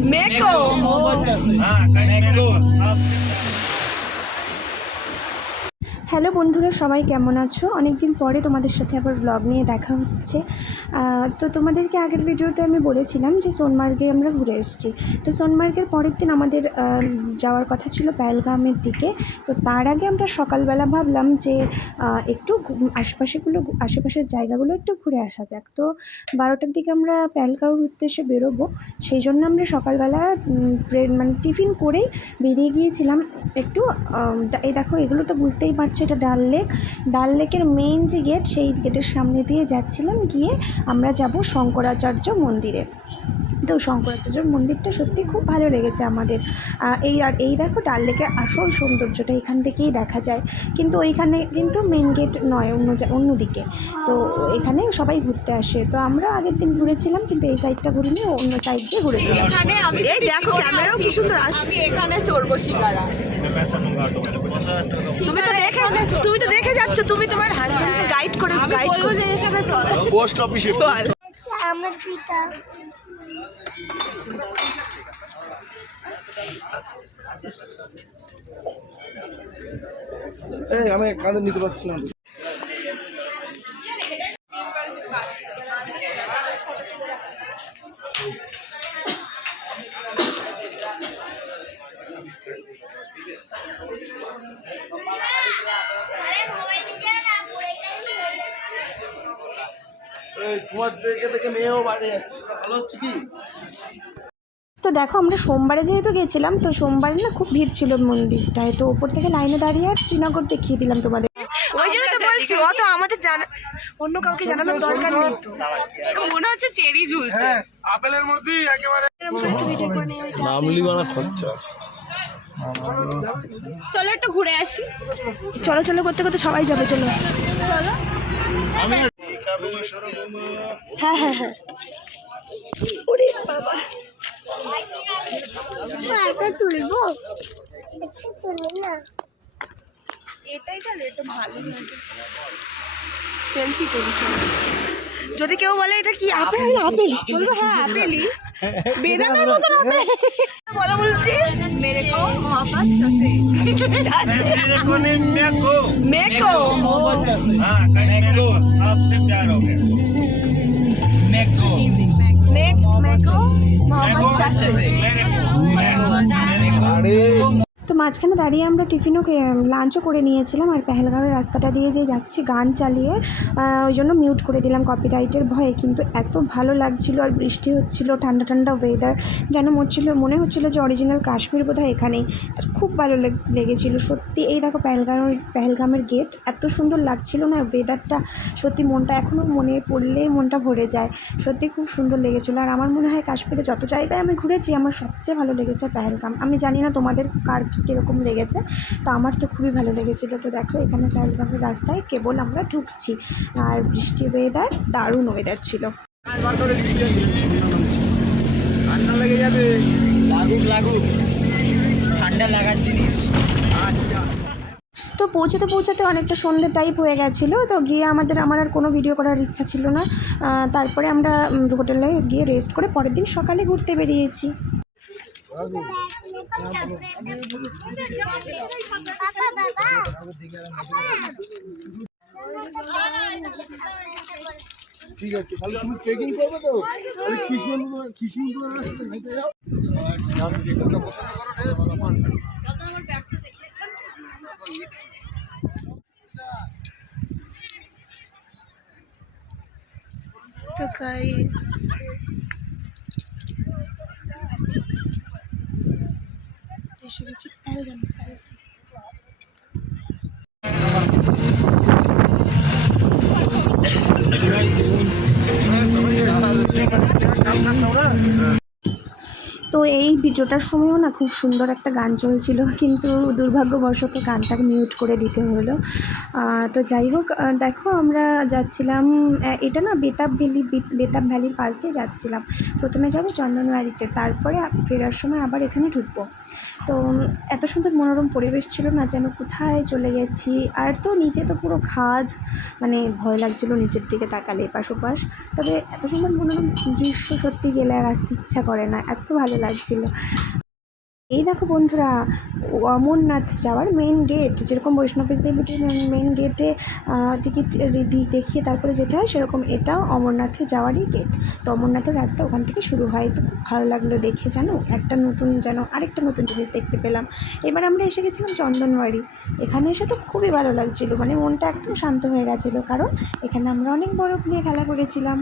મેકો. મેકો. હા મેકો. হ্যালো বন্ধুরা, সবাই কেমন আছো? অনেক দিন পরে তোমাদের সাথে আবার ব্লগ নিয়ে দেখা হচ্ছে। তো তোমাদেরকে আগের ভিডিওতে আমি বলেছিলাম যে সোনমার্গে আমরা ঘুরে এসেছি। তো সোনমার্গের পরের দিন আমাদের যাওয়ার কথা ছিল পেহেলগামের দিকে। তো তার আগে আমরা সকালবেলা ভাবলাম যে একটু আশেপাশেগুলো আশেপাশের জায়গাগুলো একটু ঘুরে আসা যাক। তো বারোটার দিকে আমরা পেহেলগাঁওর উদ্দেশ্যে বেরোবো। সেই জন্য আমরা সকালবেলা মানে টিফিন করেই বেরিয়ে গিয়েছিলাম। একটু এই দেখো, এগুলো তো বুঝতেই পারছ এটা ডাল লেক। ডাল লেকের মেইন যে গেট সেই গেটের সামনে দিয়ে যাচ্ছিলাম গিয়ে আমরা যাব শঙ্করাচার্য মন্দিরে। তো শঙ্করাচার্যর মন্দিরটা সত্যি খুব ভালো লেগেছে আমাদের। এই আর এই দেখো ডাল লেকের আসল সৌন্দর্যটা এখান থেকেই দেখা যায়। কিন্তু ওইখানে কিন্তু মেন গেট নয় অন্য অন্যদিকে। তো এখানে সবাই ঘুরতে আসে। তো আমরা আগের দিন ঘুরেছিলাম কিন্তু এই সাইডটা ঘুরিনি অন্য সাইড দিয়ে ঘুরেছিলাম। এই দেখো ক্যামেরাও কি সুন্দর আসছে। এখানে চড়বো শিকারা। তুমি তো দেখে তুমি তো দেখে যাচ্ছ তুমি তোমার হাজবেন্ডকে গাইড করে আমি গাইড করে। যে এখানে চল। পোস্ট অফিসে চল। আমার টিকা এই আমি কাঁধে নিতে পারছি না এই দেখে দেখে মেয়েও বাড়ি যাচ্ছে সেটা ভালো হচ্ছে কি? তো দেখো আমরা সোমবারে যেহেতু গেছিলাম তো সোমবারে না খুব ভিড় ছিল মন্দিরটায়। তো ওপর থেকে লাইনে দাঁড়িয়ে আর শ্রীনগর দেখিয়ে দিলাম তোমাদের। ওই জন্য তো বলছি অত আমাদের জানা অন্য কাউকে জানানোর দরকার নেই তো। মনে হচ্ছে চেরি ঝুলছে। হ্যাঁ আপেলের মধ্যেই একেবারে মামলি বানা খরচা। চলো একটু ঘুরে আসি। চলো চলো করতে করতে সবাই যাবে চলো। হ্যাঁ হ্যাঁ হ্যাঁ। ওরে বাবা তুলবো? একটু তুলি না। এটাই তাহলে একটু ভালো সেলফি করি যদি কেউ বলে এটা কি আপেল আপেল বলবো হ্যাঁ আপেলই বেদানার মতন আপেল বলো বলছি मेरे को मोहब्बत से मेरे को नहीं मेको মেকো हाँ मेको आपसे प्यार हो गया मेको মেক মেকো मेको মোহাম্মদ मेरे को मेरे को আরে তো মাঝখানে দাঁড়িয়ে আমরা টিফিনও লাঞ্চও করে নিয়েছিলাম আর পেহেলগাঁওয়ের রাস্তাটা দিয়ে যে যাচ্ছি গান চালিয়ে ওই জন্য মিউট করে দিলাম কপিরাইটের ভয়ে। কিন্তু এত ভালো লাগছিল আর বৃষ্টি হচ্ছিল, ঠান্ডা ঠান্ডা ওয়েদার যেন হচ্ছিল মনে হচ্ছিল যে অরিজিনাল কাশ্মীর বোধহয় এখানেই। খুব ভালো লেগ- লেগেছিল। সত্যি এই দেখো পেহেলগাঁওয়ের পেহেলগামের গেট এত সুন্দর লাগছিল না ওয়েদারটা সত্যি মনটা এখনও মনে পড়লেই মনটা ভরে যায়। সত্যি খুব সুন্দর লেগেছিলো। আর আমার মনে হয় কাশ্মীরে যত জায়গায় আমি ঘুরেছি, আমার সবচেয়ে ভালো লেগেছে পেহেলগাম। আমি জানি না তোমাদের কার কী কীরকম লেগেছে। তো আমার তো খুবই ভালো লেগেছিলো। তো দেখো এখানে পেহেলগামের রাস্তায় কেবল আমরা ঢুকছি। আর বৃষ্টি ওয়েদার দারুণ ওয়েদার ছিল। ঠান্ডা লেগে যাবে। লাগুক লাগুক। ঠান্ডা লাগার জিনিস। আচ্ছা। তো পৌঁছাতে পৌঁছাতে অনেকটা সন্ধ্যে টাইপ হয়ে গেছিল। তো গিয়ে আমাদের আমার আর কোনো ভিডিও করার ইচ্ছা ছিল না। তারপরে আমরা হোটেলে গিয়ে রেস্ট করে পরের দিন সকালে ঘুরতে বেরিয়েছি। ঠিক আছে তাহলে তুমি ট্রেকিং করবে তো? ভালো মানবে তো গাইস এসে গেছি পেহেলগাম। তো এই ভিডিওটার সময়ও না খুব সুন্দর একটা গান চলছিল, কিন্তু দুর্ভাগ্যবশত গানটাকে মিউট করে দিতে হলো। তো যাই হোক দেখো আমরা যাচ্ছিলাম এটা না বেতাব ভ্যালি, বেতাব ভ্যালির পাশ দিয়ে যাচ্ছিলাম। প্রথমে যাব চন্দনবাড়িতে, তারপরে ফেরার সময় আবার এখানে ঢুকবো। তো এত সুন্দর মনোরম পরিবেশ ছিল না যেন কোথায় চলে গেছি। আর তো নিজে তো পুরো খাদ মানে ভয় লাগছিল নিচের দিকে তাকালে এপাশ ওপাশ। তবে এত সুন্দর মনোরম দৃশ্য সত্যি গেলে আর আসতে ইচ্ছা করে না, এত ভালো লাগছিল লাগছিল। এই দেখো বন্ধুরা, অমরনাথ যাওয়ার মেন গেট যেরকম বৈষ্ণবী দেবীতে মেন গেটে টিকিট দেখিয়ে তারপরে যেতে হয়, সেরকম এটাও অমরনাথে যাওয়ারই গেট তো অমরনাথের রাস্তা ওখান থেকে শুরু হয়। তো খুব ভালো লাগল দেখে, জানো? একটা নতুন যেন আরেকটা নতুন জিনিস দেখতে পেলাম। এবার আমরা এসে গেছিলাম চন্দনবাড়ি। এখানে এসে তো খুবই ভালো লাগছিল মানে মনটা একদম শান্ত হয়ে গেছিল, কারণ এখানে আমরা অনেক বরফ নিয়ে খেলা করেছিলাম।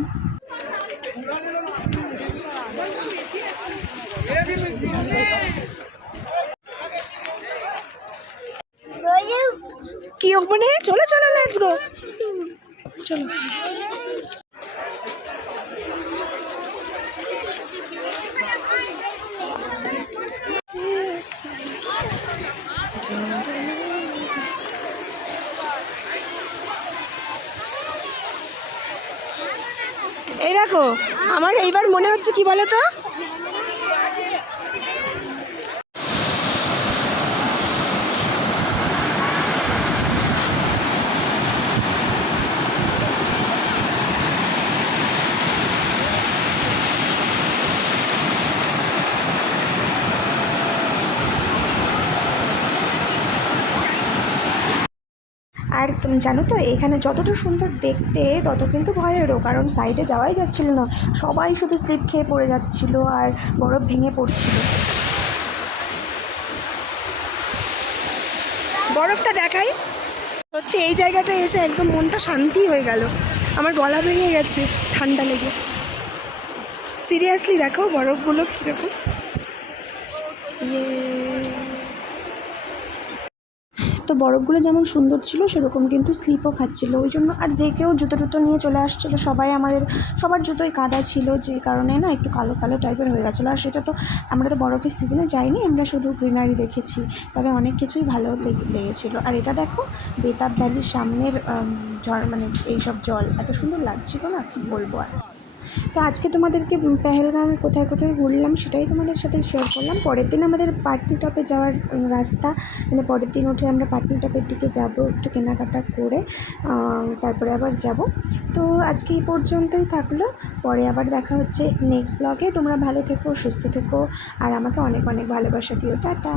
কি ওপেনে চলো চলো লেটস গো চলো। এই দেখো, আমার এইবার মনে হচ্ছে কি বলো তো আর তুমি জানো তো, এখানে যতটা সুন্দর দেখতে, তত কিন্তু ভয়েরও, কারণ সাইডে যাওয়াই যাচ্ছিল না। সবাই শুধু স্লিপ খেয়ে পড়ে যাচ্ছিল আর বরফ ভেঙে পড়ছিল। বরফটা দেখাই। সত্যি, এই জায়গাটায় এসে একদম মনটা শান্তি হয়ে গেল। আমার গলা ভেঙে গেছে, ঠান্ডা লেগে। সিরিয়াসলি দেখো বরফগুলো কীরকম। তো বরফগুলো যেমন সুন্দর ছিল, সেরকম কিন্তু স্লিপও খাচ্ছিল। ওই জন্য আর যে কেউ জুতো টুতো নিয়ে চলে আসছিল, সবাই আমাদের, সবার জুতোই কাদা ছিল, যে কারণে না একটু কালো কালো টাইপের হয়ে গেছিল। আর সেটা তো আমরা তো বরফের সিজনে যাইনি, আমরা শুধু গ্রিনারি দেখেছি। তবে অনেক কিছুই ভালো লেগে- লেগেছিলো। আর এটা দেখো, বেতাব ভ্যালির সামনের ঝড় মানে এইসব জল, এত সুন্দর লাগছিল না, কি বলব আর। তো আজকে তোমাদেরকে পেহেলগামে কোথায় কোথায় ঘুরলাম সেটাই তোমাদের সাথে শেয়ার করলাম। পরের দিন আমাদের পাটনি টপে যাওয়ার রাস্তা মানে পরের দিন উঠে আমরা পাটনি টপের দিকে যাব একটু কেনাকাটা করে তারপরে আবার যাব। তো আজকে এই পর্যন্তই থাকল। পরে আবার দেখা হচ্ছে নেক্সট ব্লগে তোমরা ভালো থেকো, সুস্থ থেকো। আর আমাকে অনেক অনেক ভালোবাসা দিও। টাটা!